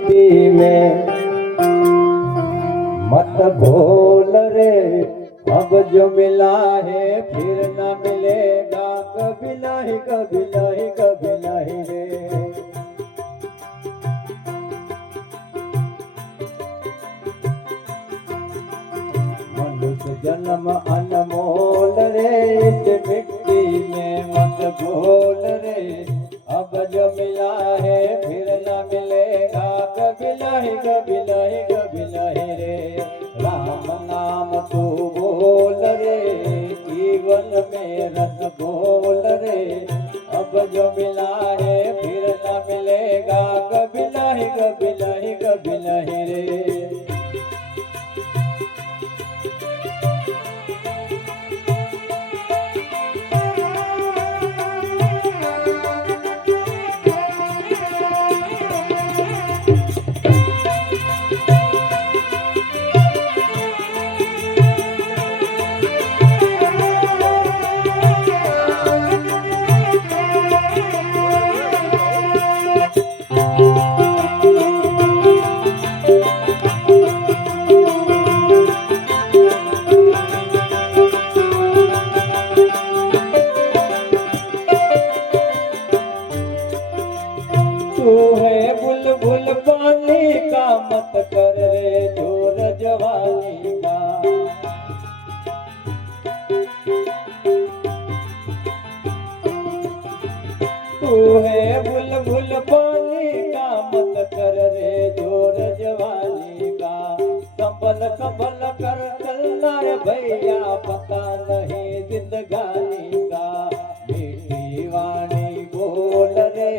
में मत भूल रे, अब जो मिला है फिर न मिलेगा कभी नहीं, कभी नहीं, कभी नहीं रे। मनुष्य जन्म अनमोल रे, इस मिट्टी में मत भूल रे, अब जो मिला है फिर न मिलेगा कभी नहीं, कभी नहीं, कभी नहीं रे। राम नाम तू बोल रे, जीवन में रस बोल रे, अब जो मिला है फिर न मिलेगा कभी नहीं, कभी नहीं, कभी नहीं रे। तू है बुलबुल पानी का, मत कर रे जोर जवानी का। तू है बुलबुल पानी का, मत कर रे जोर जवानी का। संभल संभल कर चलना रे भैया, पता नहीं जिंदगानी का। मीठी वाणी बोल रे,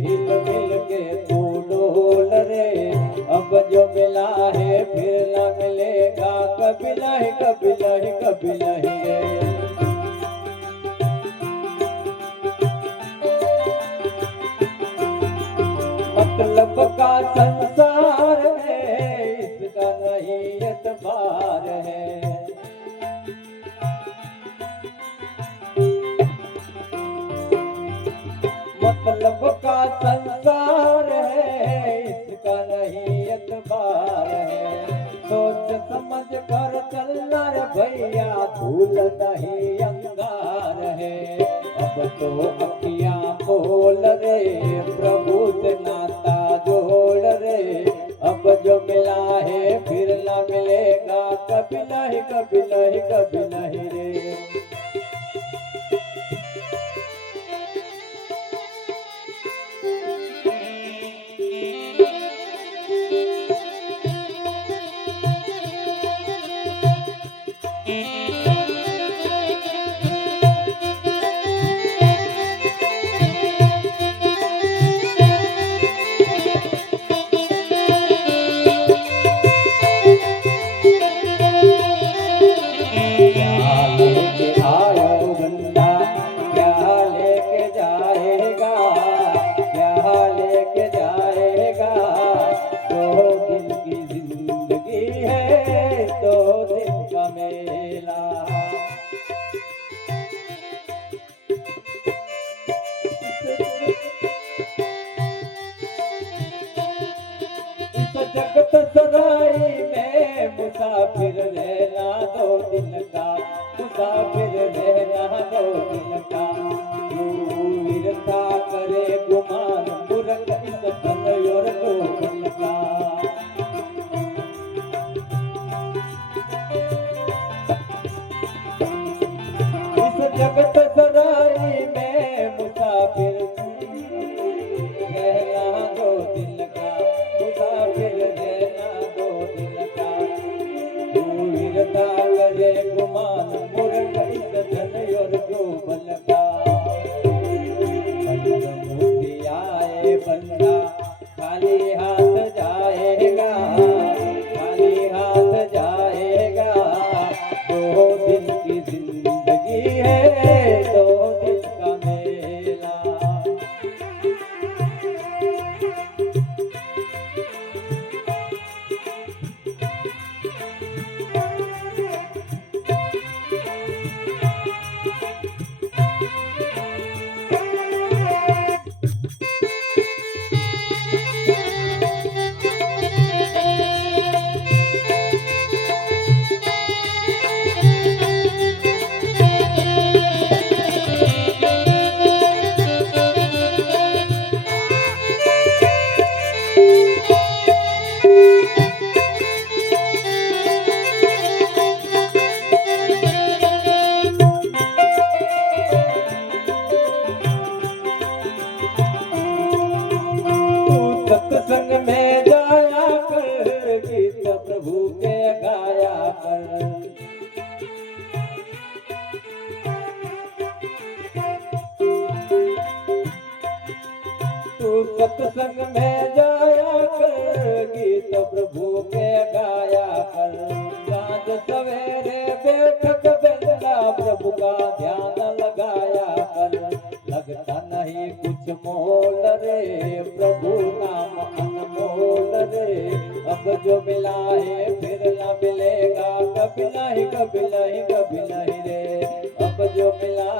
हिल मिल के तू डोल रे, अब जो मिला है फिर न मिलेगा कभी नहीं, कभी नहीं, कभी नहीं रे। मतलब का संसार है, इसका नहीं एतबार है। मतलब का संसार है, इसका नहीं एतबार है। सोच समझ कर चलना रे भैया, धूल नहीं अंगार है। अब तो अखियां खोल रे, प्रभु से नाता जोड़ रे, अब जो मिला है फिर न मिलेगा कभी नहीं, कभी नहीं, कभी नहीं रे। जगत सराय में मुसाफिर रहना 2 दिन का, मुसाफिर रहना 2 दिन का। वीरता करे गुमान, मूर्ख इस धन और जोबन का। इस जगत सराय में मुसाफिर रहना 2 दिन का, मुसाफिर रहना 2 दिन का। वीरता करे गुमान, मूर्ख इस धन और जोबन का। मोती आए बंदा, खाली हाथ जाएगा, खाली हाथ जाएगा। 2 दिन की जिंदगी है, 2 दिन का मेला। सत्संग में जाया कर, गीत प्रभु के गाया कर। तू सत्संग में जाया कर, गीत प्रभु के गाया कर। साँझ सवेरे बैठक बेला प्रभु का ध्यान लगाया कर। लगता नहीं कुछ मोल रे, प्रभु नाम अनमोल रे। अब जो मिला है फिर न मिलेगा, कभी नहीं कभी नहीं कभी नहीं रे। अब जो मिला